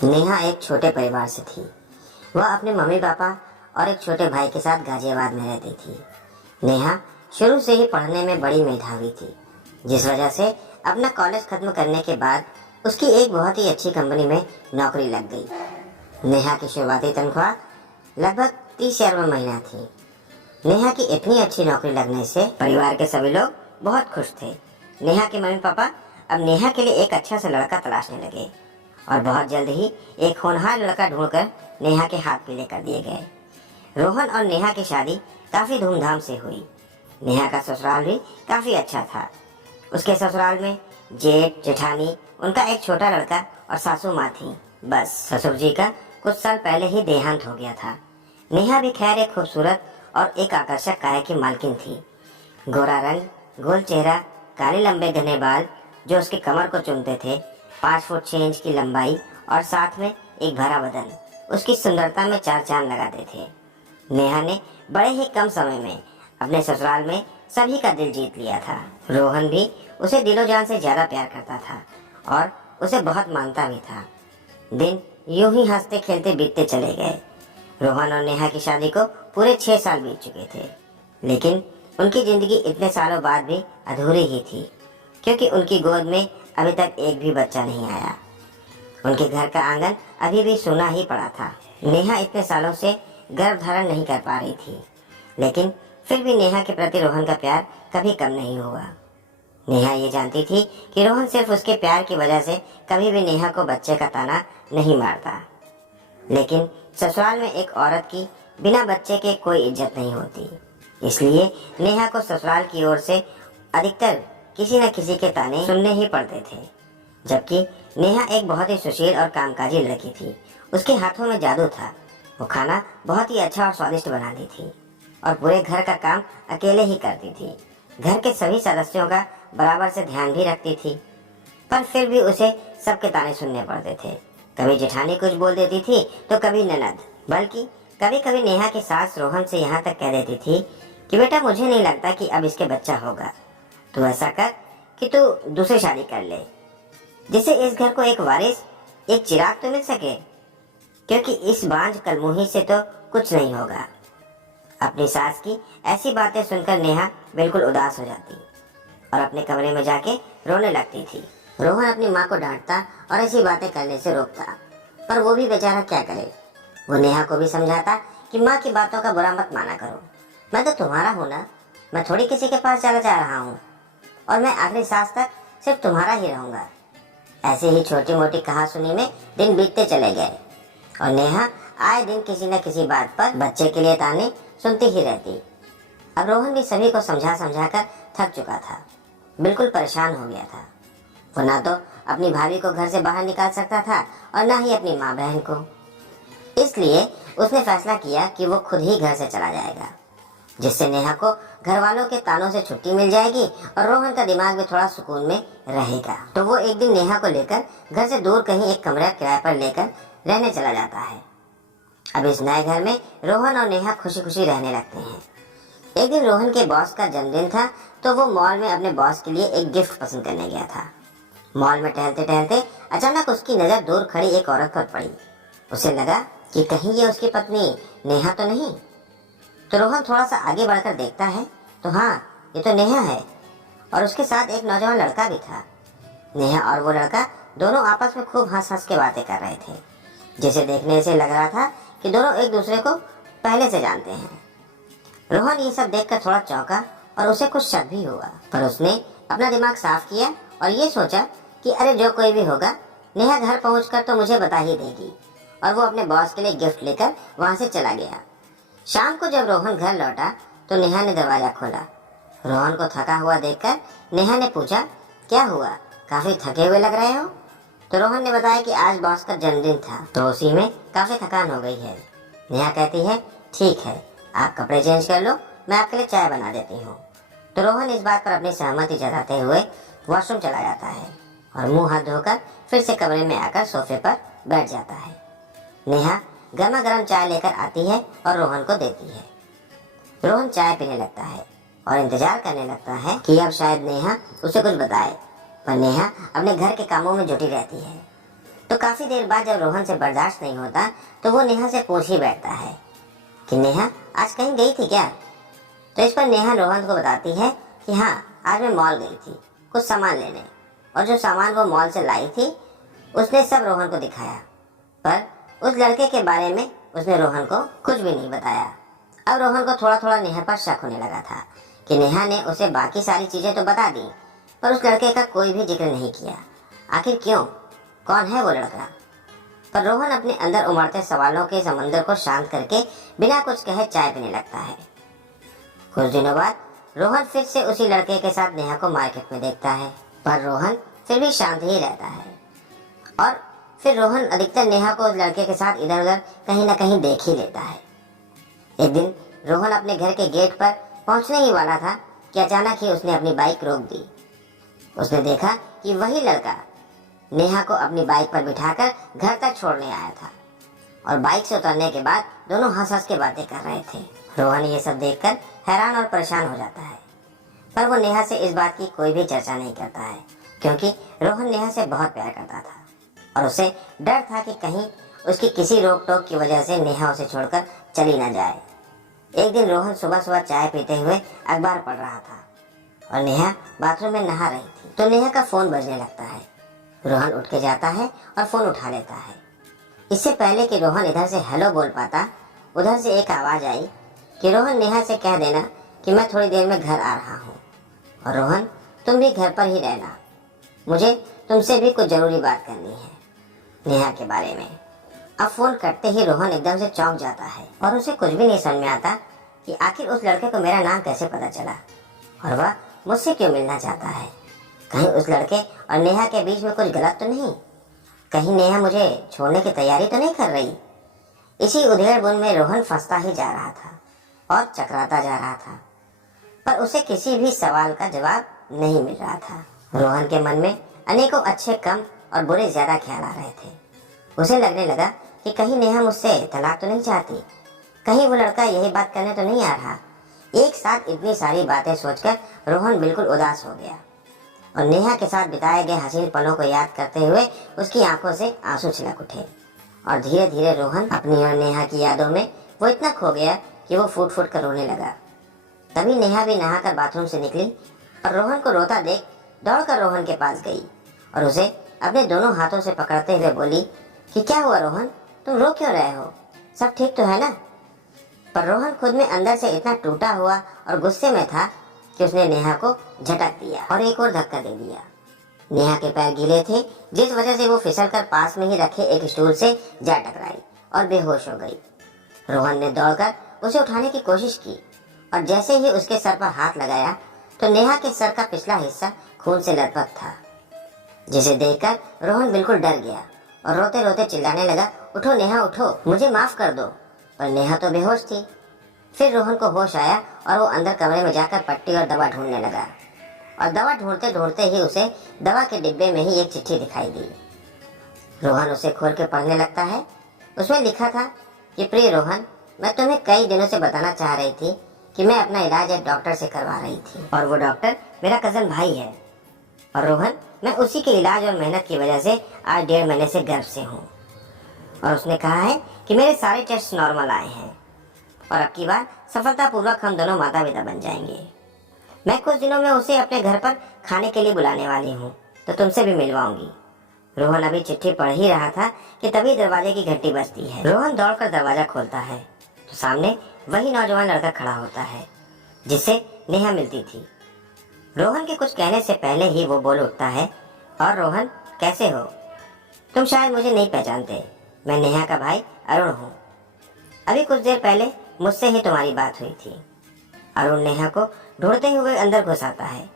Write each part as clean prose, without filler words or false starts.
नेहा एक छोटे परिवार से थी। वह अपने मम्मी पापा और एक छोटे भाई के साथ गाजियाबाद में रहती थी। नेहा शुरू से ही पढ़ने में बड़ी मेधावी थी, जिस वजह से अपना कॉलेज खत्म करने के बाद उसकी एक बहुत ही अच्छी कंपनी में नौकरी लग गई। नेहा की शुरुआती तनख्वाह लगभग 30,000 महीना थी। नेहा की इतनी अच्छी नौकरी लगने से परिवार के सभी लोग बहुत खुश थे। नेहा के मम्मी पापा अब नेहा के लिए एक अच्छा सा लड़का तलाशने लगे और बहुत जल्द ही एक होनहार लड़का ढूंढकर नेहा के हाथ पीले कर दिए गए। रोहन और नेहा की शादी काफी धूमधाम से हुई। नेहा का ससुराल भी काफी अच्छा था। उसके ससुराल में जेठ जेठानी, उनका एक छोटा लड़का और सासू माँ थी। बस ससुर जी का कुछ साल पहले ही देहांत हो गया था। नेहा भी खैर एक खूबसूरत और एक आकर्षक काया की मालकिन थी। गोरा रंग, गोल चेहरा, काले लंबे घने बाल जो उसके कमर को चूमते थे, 5 फुट 6 इंच की लंबाई और साथ में एक भरा बदन उसकी सुंदरता में 4 चांद लगाते थे। नेहा ने बड़े ही कम समय में अपने ससुराल में सभी का दिल जीत लिया था। रोहन भी उसे दिलो जान से ज्यादा प्यार करता था और उसे बहुत मानता भी था। दिन यूं ही हंसते खेलते बीतते चले गए। रोहन और नेहा की शादी को पूरे 6 साल बीत चुके थे, लेकिन उनकी जिंदगी इतने सालों बाद भी अधूरी ही थी, क्योंकि उनकी गोद में अभी तक एक भी बच्चा नहीं आया। उनके घर का आंगन अभी भी सूना ही पड़ा था। नेहा इतने सालों से गर्भ धारण नहीं कर पा रही थी, लेकिन फिर भी नेहा के प्रति रोहन का प्यार कभी कम नहीं हुआ। नेहा ये जानती थी कि रोहन सिर्फ उसके प्यार की वजह से कभी भी नेहा को बच्चे का ताना नहीं मारता, लेकिन ससुराल में एक औरत की बिना बच्चे के कोई इज्जत नहीं होती। इसलिए नेहा को ससुराल की ओर से अधिकतर किसी न किसी के ताने सुनने ही पड़ते थे। जबकि नेहा एक बहुत ही सुशील और कामकाजी लड़की थी। उसके हाथों में जादू था। वो खाना बहुत ही अच्छा और स्वादिष्ट बनाती थी और पूरे घर का काम अकेले ही करती थी। घर के सभी सदस्यों का बराबर से ध्यान भी रखती थी, पर फिर भी उसे सबके ताने सुनने पड़ते थे। कभी जेठानी कुछ बोल देती थी तो कभी ननद, बल्कि कभी कभी नेहा की सास रोहन से यहाँ तक कह देती थी कि बेटा मुझे नहीं लगता कि अब इसके बच्चा होगा। तू ऐसा कर कि तू दूसरी शादी कर ले, जिससे इस घर को एक वारिस, एक चिराग तो मिल सके, क्योंकि इस बांझ कलमुही से तो कुछ नहीं होगा। अपनी सास की ऐसी बातें सुनकर नेहा बिल्कुल उदास हो जाती और अपने कमरे में जाके रोने लगती थी। रोहन अपनी माँ को डांटता और ऐसी बातें करने से रोकता, पर वो भी बेचारा क्या करे। वो नेहा को भी समझाता कि माँ की बातों का बुरा मत माना करो, मैं तो तुम्हारा हूँ ना, मैं थोड़ी किसी के पास चला जा रहा हूँ और मैं आखिरी सांस तक सिर्फ तुम्हारा ही रहूंगा। ऐसे ही छोटी मोटी कहासुनी में दिन बीतते चले गए और नेहा आए दिन किसी न किसी बात पर बच्चे के लिए ताने सुनती ही रहती। अब रोहन भी सभी को समझा समझा कर थक चुका था, बिल्कुल परेशान हो गया था। वो ना तो अपनी भाभी को घर से बाहर निकाल सकता था और ना ही अपनी माँ बहन को। इसलिए उसने फैसला किया कि वो खुद ही घर से चला जाएगा, जिससे नेहा को घर वालों के तानों से छुट्टी मिल जाएगी और रोहन का दिमाग भी थोड़ा सुकून में रहेगा। तो वो एक दिन नेहा को लेकर घर से दूर कहीं एक कमरा किराए पर लेकर रहने चला जाता है। अब इस नए घर में रोहन और नेहा खुशी खुशी रहने लगते हैं। एक दिन रोहन के बॉस का जन्मदिन था, तो वो मॉल में अपने बॉस के लिए एक गिफ्ट पसंद करने गया था। मॉल में टहलते टहलते अचानक उसकी नजर दूर खड़ी एक औरत पर पड़ी। उसे लगा कि कहीं ये उसकी पत्नी नेहा तो नहीं। तो रोहन थोड़ा सा आगे बढ़कर देखता है तो हाँ, ये तो नेहा है और उसके साथ एक नौजवान लड़का भी था। नेहा और वो लड़का दोनों आपस में खूब हंस हंस के बातें कर रहे थे, जिसे देखने से लग रहा था कि दोनों एक दूसरे को पहले से जानते हैं। रोहन ये सब देखकर थोड़ा चौंका और उसे कुछ शक भी हुआ, पर उसने अपना दिमाग साफ किया और ये सोचा कि अरे जो कोई भी होगा, नेहा घर पहुंचकर तो मुझे बता ही देगी। और वो अपने बॉस के लिए गिफ्ट लेकर वहां से चला गया। शाम को जब रोहन घर लौटा तो नेहा ने दरवाजा खोला। रोहन को थका हुआ देखकर नेहा ने पूछा, क्या हुआ, काफी थके हुए लग रहे हो? तो रोहन ने बताया कि आज बॉस का जन्मदिन था, तो उसी में काफी थकान हो गई है। नेहा कहती है, ठीक है, आप कपड़े चेंज कर लो, मैं आपके लिए चाय बना देती हूँ। तो रोहन इस बात पर अपनी सहमति जताते हुए वॉशरूम चला जाता है और मुंह हाथ धोकर फिर से कमरे में आकर सोफे पर बैठ जाता है। नेहा गर्मा गर्म चाय लेकर आती है और रोहन को देती है। रोहन चाय पीने लगता है और इंतजार करने लगता है कि अब शायद नेहा उसे कुछ बताए, पर नेहा अपने घर के कामों में जुटी रहती है। तो काफी देर बाद जब रोहन से बर्दाश्त नहीं होता तो वो नेहा से पूछ ही बैठता है कि नेहा आज कहीं गई थी क्या। तो इस पर नेहा रोहन को बताती है कि हाँ, आज मैं मॉल गई थी कुछ सामान लेने, और जो सामान वो मॉल से लाई थी उसने सब रोहन को दिखाया, पर उस लड़के के बारे में उसने रोहन को कुछ भी नहीं बताया। अब रोहन को थोड़ा थोड़ा नेहा पर शक होने लगा था कि नेहा ने उसे बाकी सारी चीजें तो बता दी, पर उस लड़के का कोई भी जिक्र नहीं किया। आखिर क्यों, कौन है वो लड़का। पर रोहन अपने अंदर उमड़ते सवालों के समंदर को शांत करके बिना कुछ कहे चाय पीने लगता है। कुछ दिनों बाद रोहन फिर से उसी लड़के के साथ नेहा को मार्केट में देखता है, पर रोहन फिर भी शांत ही रहता है। और फिर रोहन अधिकतर नेहा को उस लड़के के साथ इधर उधर कहीं न कहीं देख ही लेता है। एक दिन रोहन अपने घर के गेट पर पहुंचने ही वाला था कि अचानक ही उसने अपनी बाइक रोक दी। उसने देखा कि वही लड़का नेहा को अपनी बाइक पर बिठाकर घर तक छोड़ने आया था, और बाइक से उतरने के बाद दोनों हंस हंस के बातें कर रहे थे। रोहन ये सब देखकर हैरान और परेशान हो जाता है, पर वो नेहा से इस बात की कोई भी चर्चा नहीं करता है, क्योंकि रोहन नेहा से बहुत प्यार करता था और उसे डर था कि कहीं उसकी किसी रोक टोक की वजह से नेहा उसे छोड़कर चली न जाए। एक दिन रोहन सुबह सुबह चाय पीते हुए अखबार पढ़ रहा था और नेहा बाथरूम में नहा रही थी, तो नेहा का फोन बजने लगता है। रोहन उठ के जाता है और फोन उठा लेता है। इससे पहले कि रोहन इधर से हेलो बोल पाता, उधर से एक आवाज आई कि रोहन नेहा से कह देना कि मैं थोड़ी देर में घर आ रहा हूँ, और रोहन तुम भी घर पर ही रहना, मुझे तुमसे भी कुछ जरूरी बात करनी है नेहा के बारे में। अब फोन कटते ही रोहन एकदम से चौंक जाता है और उसे कुछ भी नहीं समझ में आता कि आखिर उस लड़के को मेरा नाम कैसे पता चला और वह मुझसे क्यों मिलना चाहता है। कहीं उस लड़के और नेहा के बीच में कुछ गलत तो नहीं, कहीं नेहा मुझे छोड़ने की तैयारी तो नहीं कर रही। इसी उधेड़-बुन में रोहन फंसता ही जा रहा था और चकराता जा रहा था, पर उसे किसी भी सवाल का जवाब नहीं मिल रहा था। रोहन के मन में अनेकों अच्छे कम और बुरे ज्यादा ख्याल आ रहे थे। उसे लगने लगा कि कहीं नेहा मुझसे तलाक तो नहीं चाहती, कहीं वो लड़का यही बात करने तो नहीं आ रहा। एक साथ इतनी सारी बातें सोचकर रोहन बिल्कुल उदास हो गया और नेहा के साथ बिताए गए हसीन पलों को याद करते हुए उसकी आंखों से आंसू छलक उठे, और धीरे धीरे रोहन अपनी और नेहा की यादों में वो इतना खो गया कि वो फूट फूट कर रोने लगा। तभी नेहा भी नहाकर बाथरूम से निकली और रोहन को रोता देख दौड़कर रोहन के पास गई और उसे अपने दोनों हाथों से पकड़ते हुए बोली कि क्या हुआ रोहन, तुम रो क्यों रहे हो, सब ठीक तो है ना। पर रोहन खुद में अंदर से इतना टूटा हुआ और गुस्से में था कि उसने नेहा को झटक दिया और एक और धक्का दे दिया। नेहा के पैर गीले थे, जिस वजह से वो फिसलकर पास में ही रखे एक स्टूल से जा टकराई और बेहोश हो गई। रोहन ने दौड़कर उसे उठाने की कोशिश की और जैसे ही उसके सर पर हाथ लगाया तो नेहा के सर का पिछला हिस्सा खून से लथपथ था, जिसे देखकर रोहन बिल्कुल डर गया और रोते रोते चिल्लाने लगा, उठो नेहा उठो, मुझे माफ कर दो। पर नेहा तो बेहोश थी। फिर रोहन को होश आया और वो अंदर कमरे में जाकर पट्टी और दवा ढूंढने लगा, और दवा ढूंढते ढूंढते ही उसे दवा के डिब्बे में ही एक चिट्ठी दिखाई दी। रोहन उसे खोल के पढ़ने लगता है। उसमें लिखा था कि प्रिय रोहन, मैं तुम्हें कई दिनों से बताना चाह रही थी कि मैं अपना इलाज एक डॉक्टर से करवा रही थी और वो डॉक्टर मेरा कजन भाई है, और रोहन मैं उसी के इलाज और मेहनत की वजह से आज 1.5 महीने से गर्भ से हूँ, और उसने कहा है कि मेरे सारे टेस्ट नॉर्मल आए हैं और अब की बार सफलतापूर्वक हम दोनों माता पिता बन जाएंगे। मैं कुछ दिनों में उसे अपने घर पर खाने के लिए बुलाने वाली हूँ, तो तुमसे भी मिलवाऊंगी। रोहन अभी चिट्ठी पढ़ ही रहा था कि तभी दरवाजे की घंटी बजती है। रोहन दौड़कर दरवाजा खोलता है तो सामने वही नौजवान लड़का खड़ा होता है जिससे नेहा मिलती थी। रोहन के कुछ कहने से पहले ही वो बोल उठता है, और रोहन कैसे हो, तुम शायद मुझे नहीं पहचानते, मैं नेहा का भाई अरुण हूँ। अभी कुछ देर पहले मुझसे ही तुम्हारी बात हुई थी। अरुण नेहा को ढूंढते हुए अंदर घुस आता है।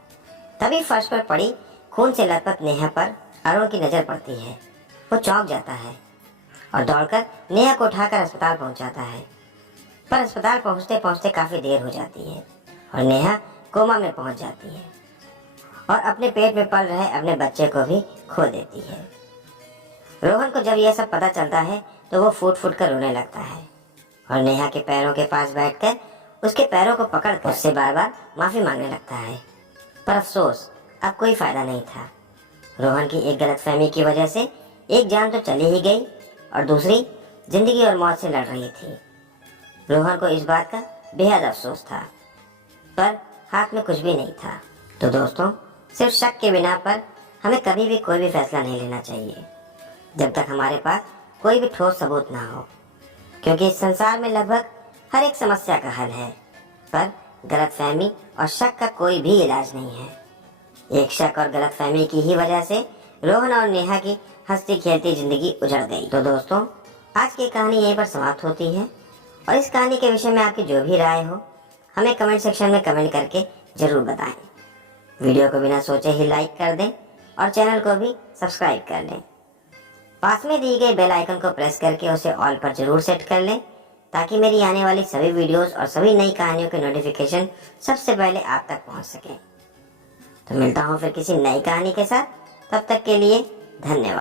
तभी फर्श पर पड़ी खून से लथपथ नेहा पर अरुण की नजर पड़ती है। वो चौंक जाता है और दौड़कर नेहा को उठाकर अस्पताल पहुंच जाता है, पर अस्पताल पहुंचते पहुंचते काफी देर हो जाती है और नेहा कोमा में पहुंच जाती है और अपने पेट में पल रहे अपने बच्चे को भी खो देती है। रोहन को जब यह सब पता चलता है तो वो फूट फूट कर रोने लगता है और नेहा के पैरों के पास बैठकर उसके पैरों को पकड़कर उससे बार बार माफी मांगने लगता है। पर अफसोस अब कोई फायदा नहीं था। रोहन की एक गलतफहमी की वजह से एक जान तो चली ही गई और दूसरी जिंदगी और मौत से लड़ रही थी। रोहन को इस बात का बेहद अफसोस था, पर हाथ में कुछ भी नहीं था। तो दोस्तों, सिर्फ शक के बिना पर हमें कभी भी कोई भी फैसला नहीं लेना चाहिए जब तक हमारे पास कोई भी ठोस सबूत ना हो, क्योंकि इस संसार में लगभग हर एक समस्या का हल है, पर गलतफहमी और शक का कोई भी इलाज नहीं है। एक शक और गलतफहमी की ही वजह से रोहन और नेहा की हंसती खेलती जिंदगी उजड़ गई। तो दोस्तों, आज की कहानी यहीं पर समाप्त होती है और इस कहानी के विषय में आपकी जो भी राय हो हमें कमेंट सेक्शन में कमेंट करके जरूर बताएं। वीडियो को बिना सोचे ही लाइक कर दें और चैनल को भी सब्सक्राइब कर लें। पास में दी गई बेल आइकन को प्रेस करके उसे ऑल पर जरूर सेट कर लें, ताकि मेरी आने वाली सभी वीडियोस और सभी नई कहानियों के नोटिफिकेशन सबसे पहले आप तक पहुंच सके। तो मिलता हूं फिर किसी नई कहानी के साथ, तब तक के लिए धन्यवाद।